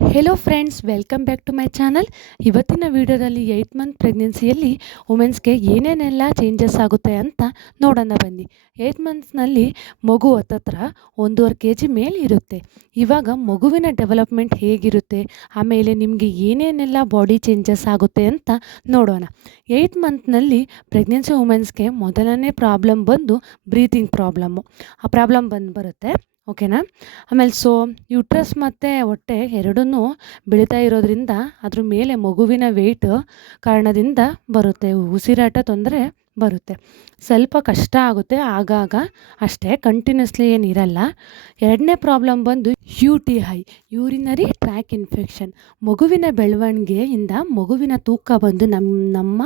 Hello friends, welcome back to my channel. ಇವತ್ತಿನ ವಿಡಿಯೋದಲ್ಲಿ 8 month ಪ್ರೆಗ್ನೆನ್ಸಿಯಲ್ಲಿ ವುಮೆನ್ಸ್ಗೆ ಏನೇನೆಲ್ಲ ಚೇಂಜಸ್ ಆಗುತ್ತೆ ಅಂತ ನೋಡೋಣ ಬನ್ನಿ. 8 ಮಂತ್ಸ್ನಲ್ಲಿ ಮಗು ಹತ್ತತ್ರ 1.5 kg ಮೇಲೆ ಇರುತ್ತೆ. ಇವಾಗ ಮಗುವಿನ ಡೆವಲಪ್ಮೆಂಟ್ ಹೇಗಿರುತ್ತೆ, ಆಮೇಲೆ ನಿಮಗೆ ಏನೇನೆಲ್ಲ ಬಾಡಿ ಚೇಂಜಸ್ ಆಗುತ್ತೆ ಅಂತ ನೋಡೋಣ. 8 ಮಂತ್ನಲ್ಲಿ ಪ್ರೆಗ್ನೆನ್ಸಿ ವುಮೆನ್ಸ್ಗೆ ಮೊದಲನೇ ಪ್ರಾಬ್ಲಮ್ ಬಂದು ಬ್ರೀತಿಂಗ್ ಪ್ರಾಬ್ಲಮ್ಮು. ಆ ಪ್ರಾಬ್ಲಮ್ ಬರುತ್ತೆ, ಓಕೆನಾ. ಆಮೇಲೆ ಯೂಟ್ರಸ್ ಮತ್ತು ಹೊಟ್ಟೆ ಎರಡೂ ಬೆಳೀತಾ ಇರೋದ್ರಿಂದ ಅದ್ರ ಮೇಲೆ ಮಗುವಿನ ವೆಯ್ಟ್ ಕಾರಣದಿಂದ ಬರುತ್ತೆ, ಉಸಿರಾಟ ತೊಂದರೆ ಬರುತ್ತೆ. ಸ್ವಲ್ಪ ಕಷ್ಟ ಆಗುತ್ತೆ ಆಗಾಗ ಅಷ್ಟೇ, ಕಂಟಿನ್ಯೂಸ್ಲಿ ಏನಿರಲ್ಲ. ಎರಡನೇ ಪ್ರಾಬ್ಲಮ್ ಬಂದು UTI, ಯೂರಿನರಿ ಟ್ರ್ಯಾಕ್ ಇನ್ಫೆಕ್ಷನ್. ಮಗುವಿನ ಬೆಳವಣಿಗೆಯಿಂದ ಮಗುವಿನ ತೂಕ ಬಂದು ನಮ್ಮ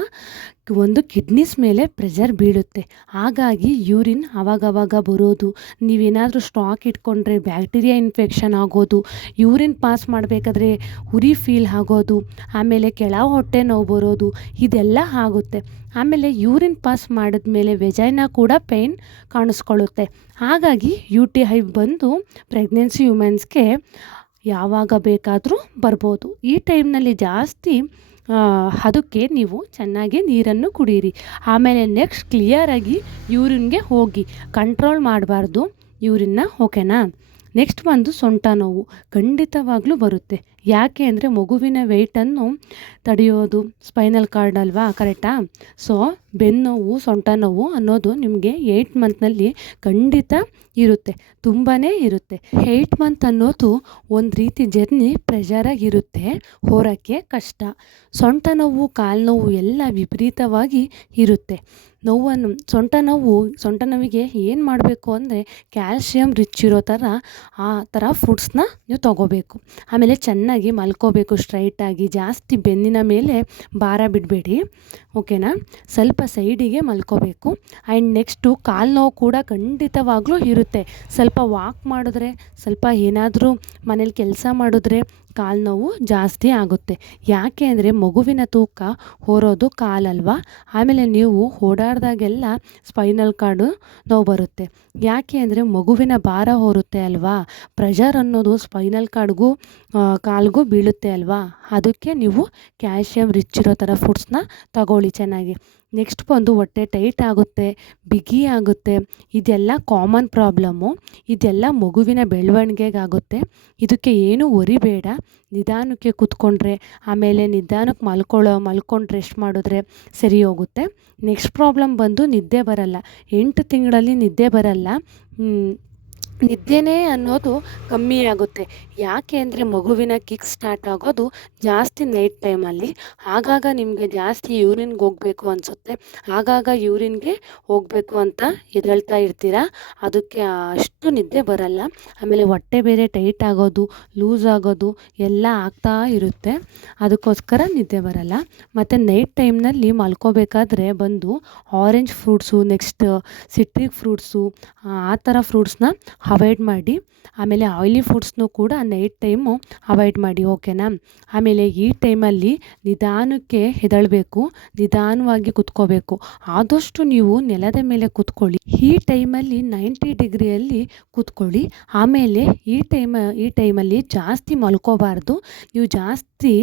ಒಂದು ಕಿಡ್ನೀಸ್ ಮೇಲೆ ಪ್ರೆಷರ್ ಬೀಳುತ್ತೆ. ಹಾಗಾಗಿ ಯೂರಿನ್ ಆವಾಗವಾಗ ಬರೋದು, ನೀವೇನಾದರೂ ಸ್ಟಾಕ್ ಇಟ್ಕೊಂಡ್ರೆ ಬ್ಯಾಕ್ಟೀರಿಯಾ ಇನ್ಫೆಕ್ಷನ್ ಆಗೋದು, ಯೂರಿನ್ ಪಾಸ್ ಮಾಡಬೇಕಾದ್ರೆ ಉರಿ ಫೀಲ್ ಆಗೋದು, ಆಮೇಲೆ ಕೆಳ ಹೊಟ್ಟೆ ನೋವು ಬರೋದು, ಇದೆಲ್ಲ ಆಗುತ್ತೆ. ಆಮೇಲೆ ಯೂರಿನ್ ಪಾಸ್ ಮಾಡಿದ್ಮೇಲೆ ವೆಜೈನಾ ಕೂಡ ಪೇಯ್ನ್ ಕಾಣಿಸ್ಕೊಳ್ಳುತ್ತೆ. ಹಾಗಾಗಿ UTI ಬಂದು ಪ್ರೆಗ್ನೆನ್ಸಿ ವುಮೆನ್ಸ್ಗೆ ಯಾವಾಗ ಬೇಕಾದರೂ ಬರ್ಬೋದು. ಈ ಟೈಮ್ನಲ್ಲಿ ಜಾಸ್ತಿ ಅದಕ್ಕೆ ನೀವು ಚೆನ್ನಾಗಿ ನೀರನ್ನು ಕುಡೀರಿ. ಆಮೇಲೆ ನೆಕ್ಸ್ಟ್ ಕ್ಲಿಯರಾಗಿ ಯೂರಿನ್ಗೆ ಹೋಗಿ, ಕಂಟ್ರೋಲ್ ಮಾಡಬಾರ್ದು ಯೂರಿನ್ನ, ಓಕೆನಾ. ನೆಕ್ಸ್ಟ್ ಬಂದು ಸೊಂಟ ನೋವು ಖಂಡಿತವಾಗ್ಲೂ ಬರುತ್ತೆ. ಯಾಕೆ ಅಂದರೆ ಮಗುವಿನ ವೆಯ್ಟನ್ನು ತಡೆಯೋದು ಸ್ಪೈನಲ್ ಕಾರ್ಡ್ ಅಲ್ವಾ, ಕರೆಕ್ಟಾ. ಬೆನ್ನೋವು, ಸೊಂಟ ನೋವು ಅನ್ನೋದು ನಿಮಗೆ 8 ಮಂತ್ನಲ್ಲಿ ಖಂಡಿತ ಇರುತ್ತೆ, ತುಂಬಾ ಇರುತ್ತೆ. 8 ಮಂತ್ ಅನ್ನೋದು ಒಂದು ರೀತಿ ಜರ್ನಿ ಪ್ರೆಷರಾಗಿರುತ್ತೆ, ಹೊರಕ್ಕೆ ಕಷ್ಟ. ಸೊಂಟ ನೋವು, ಕಾಲು ನೋವು ಎಲ್ಲ ವಿಪರೀತವಾಗಿ ಇರುತ್ತೆ. ಸೊಂಟ ನೋವಿಗೆ ಏನು ಮಾಡಬೇಕು ಅಂದರೆ ಕ್ಯಾಲ್ಶಿಯಂ ರಿಚ್ ಇರೋ ಆ ಥರ ಫುಡ್ಸ್ನ ನೀವು ತೊಗೋಬೇಕು. ಆಮೇಲೆ ಚೆನ್ನಾಗಿ ಮಲ್ಕೋಬೇಕು ಸ್ಟ್ರೈಟಾಗಿ, ಜಾಸ್ತಿ ಬೆನ್ನಿನ ಮೇಲೆ ಭಾರ ಬಿಡಬೇಡಿ, ಓಕೆನಾ. ಸ್ವಲ್ಪ ಸೈಡಿಗೆ ಮಲ್ಕೋಬೇಕು. ಆ್ಯಂಡ್ ನೆಕ್ಸ್ಟು ಕಾಲು ನೋವು ಕೂಡ ಖಂಡಿತವಾಗ್ಲೂ ಇರುತ್ತೆ. ಸ್ವಲ್ಪ ವಾಕ್ ಮಾಡಿದ್ರೆ, ಸ್ವಲ್ಪ ಏನಾದರೂ ಮನೇಲಿ ಕೆಲಸ ಮಾಡಿದ್ರೆ ಕಾಲು ನೋವು ಜಾಸ್ತಿ ಆಗುತ್ತೆ. ಯಾಕೆ ಅಂದರೆ ಮಗುವಿನ ತೂಕ ಹೊರೋದು ಕಾಲಲ್ವಾ. ಆಮೇಲೆ ನೀವು ಓಡಾಡ್ದಾಗೆಲ್ಲ ಸ್ಪೈನಲ್ ಕಾರ್ಡು ನೋವು ಬರುತ್ತೆ. ಯಾಕೆ ಅಂದರೆ ಮಗುವಿನ ಭಾರ ಹೊರುತ್ತೆ ಅಲ್ವಾ, ಪ್ರೆಷರ್ ಅನ್ನೋದು ಸ್ಪೈನಲ್ ಕಾರ್ಡ್ಗೂ ಕಾಲ್ಗೂ ಬೀಳುತ್ತೆ ಅಲ್ವಾ. ಅದಕ್ಕೆ ನೀವು ಕ್ಯಾಲ್ಶಿಯಂ ರಿಚ್ ಇರೋ ಥರ ಫುಡ್ಸ್ನ ತಗೊಳ್ಳಿ ಚೆನ್ನಾಗಿ. ನೆಕ್ಸ್ಟ್ ಬಂದು ಹೊಟ್ಟೆ ಟೈಟ್ ಆಗುತ್ತೆ, ಬಿಗಿ ಆಗುತ್ತೆ. ಇದೆಲ್ಲ ಕಾಮನ್ ಪ್ರಾಬ್ಲಮ್ಮು, ಇದೆಲ್ಲ ಮಗುವಿನ ಬೆಳವಣಿಗೆಗಾಗುತ್ತೆ. ಇದಕ್ಕೆ ಏನು ಹೊರಿಬೇಡ, ನಿಧಾನಕ್ಕೆ ಕೂತ್ಕೊಂಡ್ರೆ, ಆಮೇಲೆ ನಿಧಾನಕ್ಕೆ ಮಲ್ಕೊಂಡು ರೆಸ್ಟ್ ಮಾಡಿದ್ರೆ ಸರಿ ಹೋಗುತ್ತೆ. ನೆಕ್ಸ್ಟ್ ಪ್ರಾಬ್ಲಮ್ ಬಂದು ನಿದ್ದೆ ಬರಲ್ಲ. 8 ತಿಂಗಳಲ್ಲಿ ನಿದ್ದೆ ಬರಲ್ಲ, ನಿದ್ದೆನೇ ಅನ್ನೋದು ಕಮ್ಮಿ ಆಗುತ್ತೆ. ಯಾಕೆ ಅಂದರೆ ಮಗುವಿನ ಕಿಕ್ ಸ್ಟಾರ್ಟ್ ಆಗೋದು ಜಾಸ್ತಿ ನೈಟ್ ಟೈಮಲ್ಲಿ. ಆಗಾಗ ನಿಮಗೆ ಜಾಸ್ತಿ ಯೂರಿನ್ಗೆ ಹೋಗಬೇಕು ಅನಿಸುತ್ತೆ, ಆಗಾಗ ಯೂರಿನ್ಗೆ ಹೋಗಬೇಕು ಅಂತ ಎದ್ದೇಳ್ತಾ ಇರ್ತೀರ, ಅದಕ್ಕೆ ಅಷ್ಟು ನಿದ್ದೆ ಬರಲ್ಲ. ಆಮೇಲೆ ಹೊಟ್ಟೆ ಬೇರೆ ಟೈಟ್ ಆಗೋದು, ಲೂಸ್ ಆಗೋದು ಎಲ್ಲ ಆಗ್ತಾ ಇರುತ್ತೆ, ಅದಕ್ಕೋಸ್ಕರ ನಿದ್ದೆ ಬರಲ್ಲ. ಮತ್ತು ನೈಟ್ ಟೈಮ್ನಲ್ಲಿ ಮಲ್ಕೋಬೇಕಾದ್ರೆ ಬಂದು orange fruits, next citric fruits, ಆ ಥರ ಫ್ರೂಟ್ಸ್ನ ಅವಾಯ್ಡ್ ಮಾಡಿ. ಆಮೇಲೆ ಆಯಿಲಿ ಫುಡ್ಸ್ನೂ ಕೂಡ ನೈಟ್ ಟೈಮು ಅವಾಯ್ಡ್ ಮಾಡಿ, ಓಕೆನಾ. ಆಮೇಲೆ ಈ ಟೈಮಲ್ಲಿ ನಿಧಾನಕ್ಕೆ ಎದ್ದೇಳಬೇಕು, ನಿಧಾನವಾಗಿ ಕೂತ್ಕೋಬೇಕು. ಆದಷ್ಟು ನೀವು ನೆಲದ ಮೇಲೆ ಕೂತ್ಕೊಳ್ಳಿ. ಈ ಟೈಮಲ್ಲಿ 90 ಡಿಗ್ರಿಯಲ್ಲಿ ಕೂತ್ಕೊಳ್ಳಿ. ಆಮೇಲೆ ಈ ಟೈಮಲ್ಲಿ ಜಾಸ್ತಿ ಮಲ್ಕೋಬಾರ್ದು, ನೀವು ಜಾಸ್ತಿ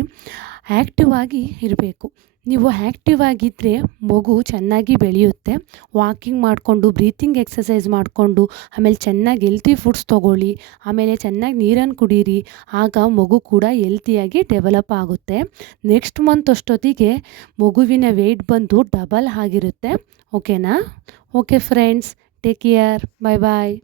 ಆ್ಯಕ್ಟಿವ್ ಆಗಿ ಇರಬೇಕು. ನೀವು ಆ್ಯಕ್ಟಿವ್ ಆಗಿದ್ದರೆ ಮಗು ಚೆನ್ನಾಗಿ ಬೆಳೆಯುತ್ತೆ. ವಾಕಿಂಗ್ ಮಾಡಿಕೊಂಡು, ಬ್ರೀತಿಂಗ್ ಎಕ್ಸಸೈಸ್ ಮಾಡಿಕೊಂಡು, ಆಮೇಲೆ ಚೆನ್ನಾಗಿ ಹೆಲ್ತಿ ಫುಡ್ಸ್ ತೊಗೊಳ್ಳಿ, ಆಮೇಲೆ ಚೆನ್ನಾಗಿ ನೀರನ್ನು ಕುಡೀರಿ. ಆಗ ಮಗು ಕೂಡ ಹೆಲ್ತಿಯಾಗಿ ಡೆವಲಪ್ ಆಗುತ್ತೆ. ನೆಕ್ಸ್ಟ್ ಮಂತ್ ಅಷ್ಟೊತ್ತಿಗೆ ಮಗುವಿನ ವೆಯ್ಟ್ ಬಂದು ಡಬಲ್ ಆಗಿರುತ್ತೆ, ಓಕೆನಾ. ಓಕೆ ಫ್ರೆಂಡ್ಸ್, ಟೇಕ್ ಕೇರ್, ಬಾಯ್ ಬಾಯ್.